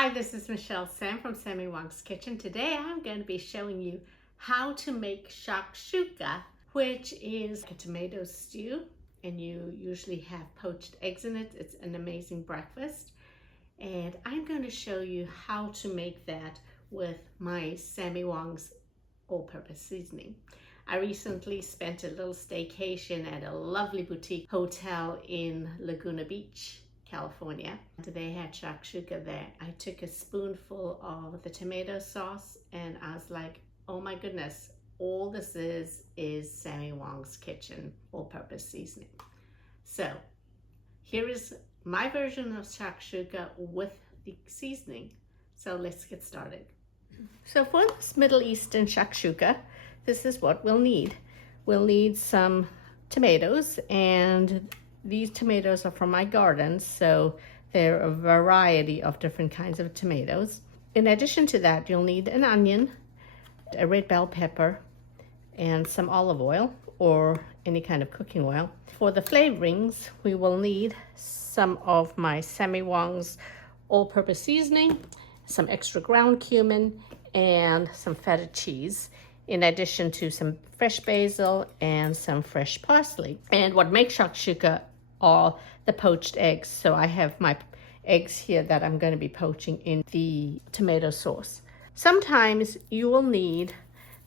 Hi, this is Michelle Sam from Sammy Wong's Kitchen. Today I'm going to be showing you how to make shakshuka, which is a tomato stew, and you usually have poached eggs in it. It's an amazing breakfast, and I'm going to show you how to make that with my Sammy Wong's all-purpose seasoning. I recently spent a little staycation at a lovely boutique hotel in Laguna Beach, California. They had shakshuka there. I took a spoonful of the tomato sauce and I was like, oh my goodness, all this is Sammy Wong's Kitchen all-purpose seasoning. So here is my version of shakshuka with the seasoning. So let's get started. So for this Middle Eastern shakshuka, this is what we'll need. We'll need some tomatoes, and these tomatoes are from my garden, so there are a variety of different kinds of tomatoes. In addition to that, you'll need an onion, a red bell pepper, and some olive oil or any kind of cooking oil. For the flavorings, we will need some of my Sammy Wong's all-purpose seasoning, some extra ground cumin, and some feta cheese, in addition to some fresh basil and some fresh parsley. And what makes shakshuka are the poached eggs. So I have my eggs here that I'm going to be poaching in the tomato sauce. Sometimes you will need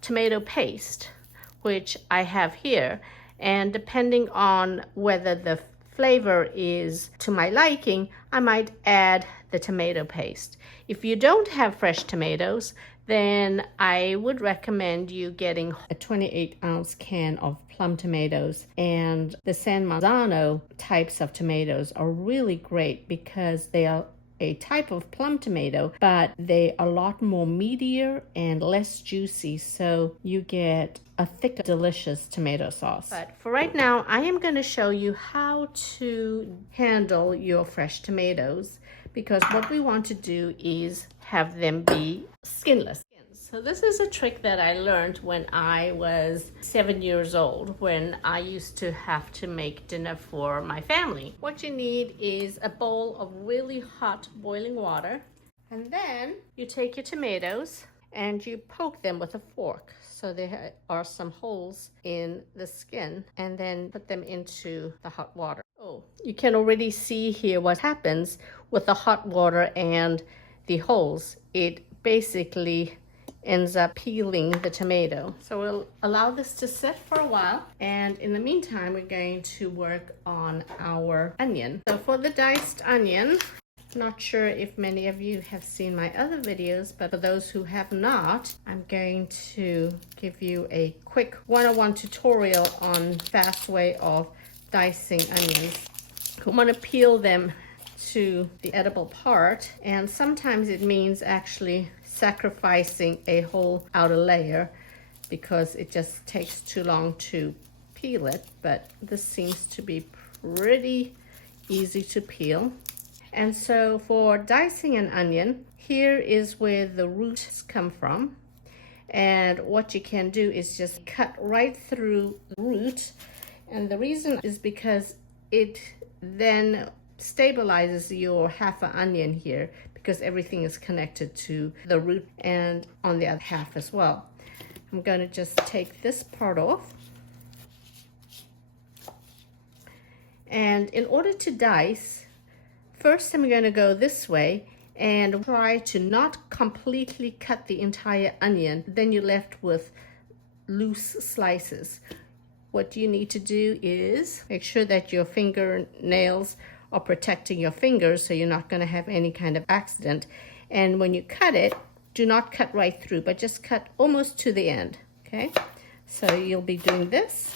tomato paste, which I have here, and depending on whether the flavor is to my liking, I might add the tomato paste. If you don't have fresh tomatoes, then I would recommend you getting a 28-ounce can of plum tomatoes. And the San Marzano types of tomatoes are really great because they are a type of plum tomato, but they are a lot more meatier and less juicy, so you get a thick, delicious tomato sauce. But for right now, I am going to show you how to handle your fresh tomatoes, because what we want to do is have them be skinless. So this is a trick that I learned when I was 7 years old, when I used to have to make dinner for my family. What you need is a bowl of really hot boiling water, and then you take your tomatoes and you poke them with a fork so there are some holes in the skin, and then put them into the hot water. Oh, you can already see here what happens with the hot water and the holes. It basically ends up peeling the tomato. So we'll allow this to sit for a while, and in the meantime we're going to work on our onion. So for the diced onion, not sure if many of you have seen my other videos, but for those who have not, I'm going to give you a quick 101 tutorial on fast way of dicing onions. You want to peel them to the edible part, and sometimes it means actually sacrificing a whole outer layer because it just takes too long to peel it, but this seems to be pretty easy to peel. And so for dicing an onion, here is where the roots come from. And what you can do is just cut right through the root. And the reason is because it then stabilizes your half an onion here, because everything is connected to the root and on the other half as well. I'm going to just take this part off. And in order to dice, first I'm going to go this way and try to not completely cut the entire onion. Then you're left with loose slices. What you need to do is make sure that your fingernails are protecting your fingers, so you're not going to have any kind of accident. And when you cut it, do not cut right through, but just cut almost to the end. Okay, so you'll be doing this,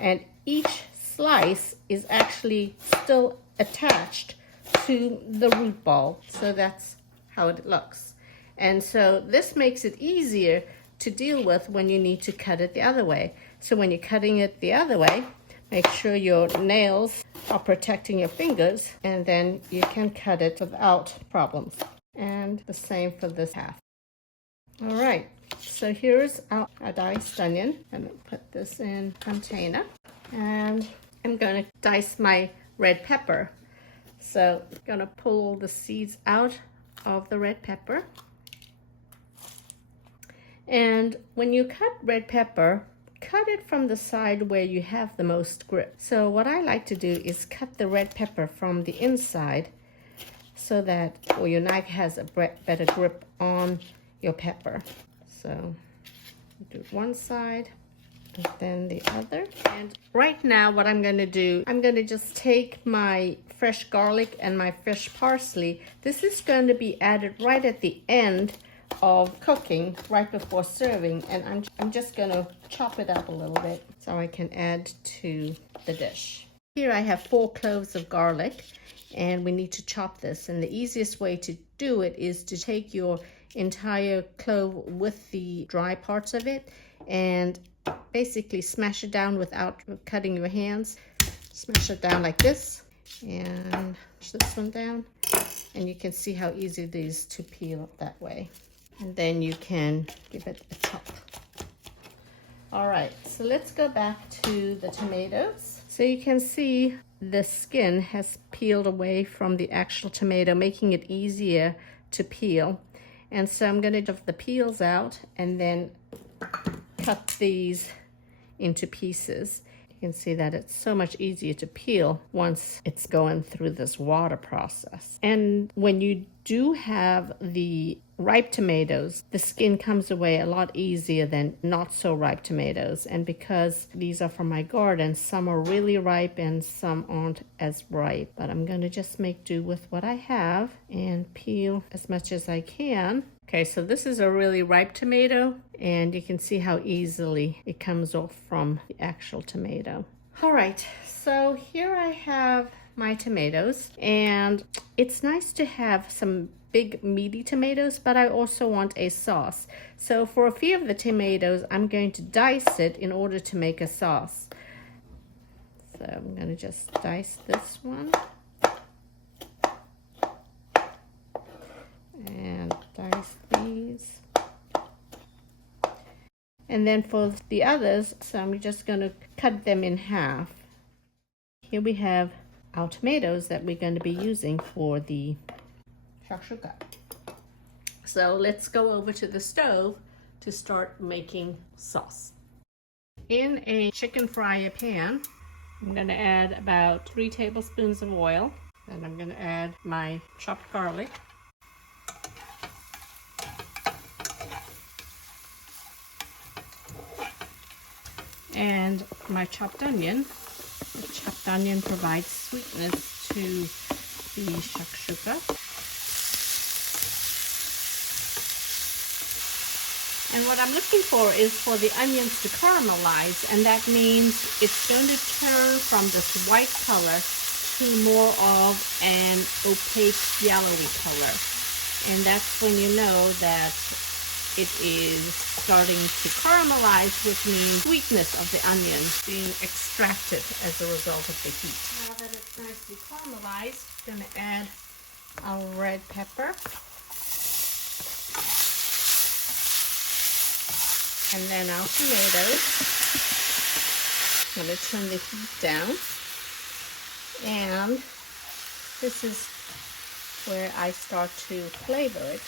and each slice is actually still attached to the root ball, so that's how it looks. And so this makes it easier to deal with when you need to cut it the other way. So when you're cutting it the other way, make sure your nails are protecting your fingers, and then you can cut it without problems. And the same for this half. All right, so here's our diced onion. I'm gonna put this in a container, and I'm gonna dice my red pepper. So I'm gonna pull the seeds out of the red pepper. And when you cut red pepper, cut it from the side where you have the most grip. So what I like to do is cut the red pepper from the inside so that your knife has a better grip on your pepper. So do one side and then the other. And right now what I'm going to do, I'm going to just take my fresh garlic and my fresh parsley. This is going to be added right at the end of cooking, right before serving, and I'm just going to chop it up a little bit so I can add to the dish. Here I have 4 cloves of garlic, and we need to chop this, and the easiest way to do it is to take your entire clove with the dry parts of it and basically smash it down without cutting your hands. Smash it down like this, and push this one down, and you can see how easy it is to peel that way. And then you can give it a chop. All right, so let's go back to the tomatoes. So you can see the skin has peeled away from the actual tomato, making it easier to peel. And so I'm going to take the peels out and then cut these into pieces. You can see that it's so much easier to peel once it's going through this water process. And when you do have the ripe tomatoes, the skin comes away a lot easier than not so ripe tomatoes. And because these are from my garden, some are really ripe and some aren't as ripe. But I'm going to just make do with what I have and peel as much as I can. Okay, so this is a really ripe tomato, and you can see how easily it comes off from the actual tomato. All right, so here I have my tomatoes, and it's nice to have some big meaty tomatoes, but I also want a sauce. So for a few of the tomatoes, I'm going to dice it in order to make a sauce. So I'm going to just dice this one. And dice these. And then for the others, so I'm just going to cut them in half. Here we have our tomatoes that we're going to be using for the shakshuka. So let's go over to the stove to start making sauce. In a chicken fryer pan, I'm going to add about 3 tablespoons of oil. And I'm going to add my chopped garlic. And my chopped onion. The chopped onion provides sweetness to the shakshuka. And what I'm looking for is for the onions to caramelize, and that means it's going to turn from this white color to more of an opaque yellowy color. And that's when you know that it is starting to caramelize, which means sweetness of the onion being extracted as a result of the heat. Now that it's nicely caramelized, I'm going to add our red pepper. And then our tomatoes. I'm going to turn the heat down. And this is where I start to flavor it.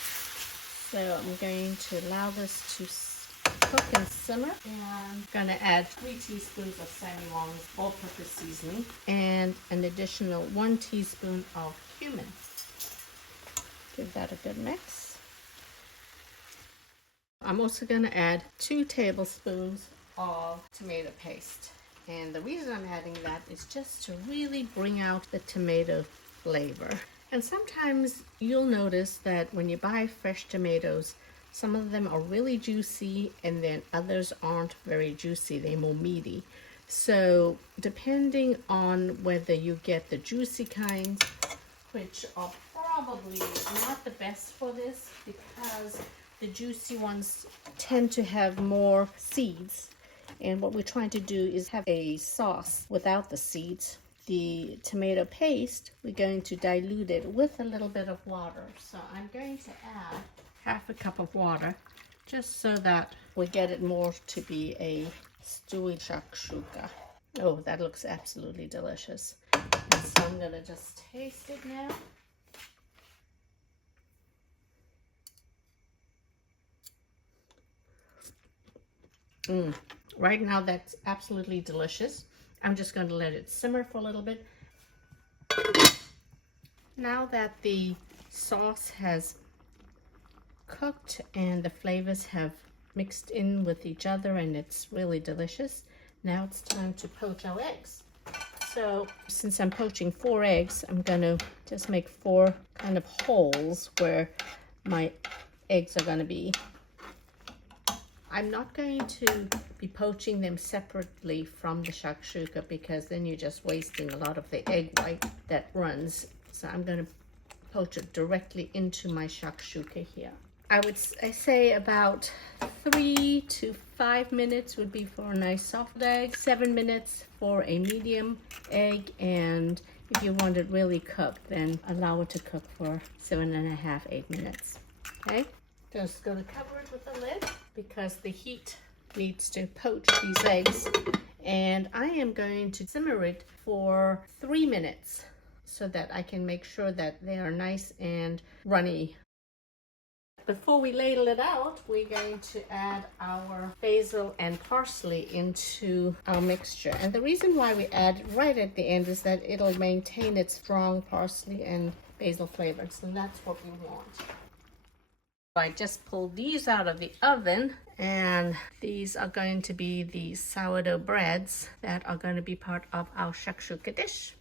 So I'm going to allow this to cook and simmer. And I'm going to add 3 teaspoons of Sammy Wong's all-purpose seasoning and an additional 1 teaspoon of cumin. Give that a good mix. I'm also going to add 2 tablespoons of tomato paste. And the reason I'm adding that is just to really bring out the tomato flavor. And sometimes you'll notice that when you buy fresh tomatoes, some of them are really juicy and then others aren't very juicy, they're more meaty. So depending on whether you get the juicy kinds, which are probably not the best for this because the juicy ones tend to have more seeds. And what we're trying to do is have a sauce without the seeds. The tomato paste, we're going to dilute it with a little bit of water. So I'm going to add half a cup of water just so that we get it more to be a stewy shakshuka. Oh, that looks absolutely delicious. And so I'm going to just taste it now. Right now, that's absolutely delicious. I'm just going to let it simmer for a little bit. Now that the sauce has cooked and the flavors have mixed in with each other and it's really delicious, now it's time to poach our eggs. So since I'm poaching 4 eggs, I'm going to just make 4 kind of holes where my eggs are going to be. I'm not going to be poaching them separately from the shakshuka because then you're just wasting a lot of the egg white that runs. So I'm going to poach it directly into my shakshuka here. I would say about 3 to 5 minutes would be for a nice soft egg, 7 minutes for a medium egg, and if you want it really cooked, then allow it to cook for 7.5, 8 minutes. Okay, just going to cover it with a lid because the heat needs to poach these eggs, and I am going to simmer it for 3 minutes so that I can make sure that they are nice and runny. Before we ladle it out, we're going to add our basil and parsley into our mixture. And the reason why we add right at the end is that it'll maintain its strong parsley and basil flavors, and that's what we want. I just pulled these out of the oven, and these are going to be the sourdough breads that are going to be part of our shakshuka dish.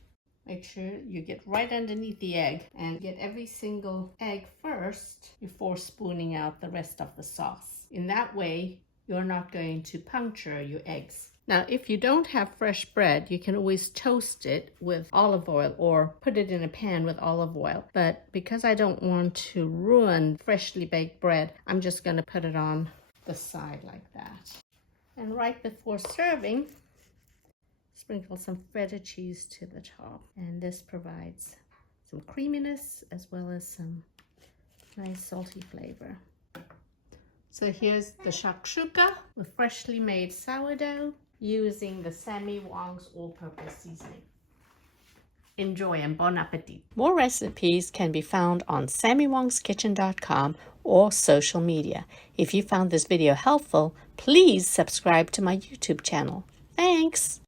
Make sure you get right underneath the egg and get every single egg first before spooning out the rest of the sauce. In that way, you're not going to puncture your eggs. Now, if you don't have fresh bread, you can always toast it with olive oil or put it in a pan with olive oil. But because I don't want to ruin freshly baked bread, I'm just going to put it on the side like that. And right before serving, sprinkle some feta cheese to the top, and this provides some creaminess as well as some nice salty flavor. So here's the shakshuka with freshly made sourdough using the Sammy Wong's all-purpose seasoning. Enjoy and bon appetit. More recipes can be found on sammywongskitchen.com or social media. If you found this video helpful, please subscribe to my YouTube channel. Thanks!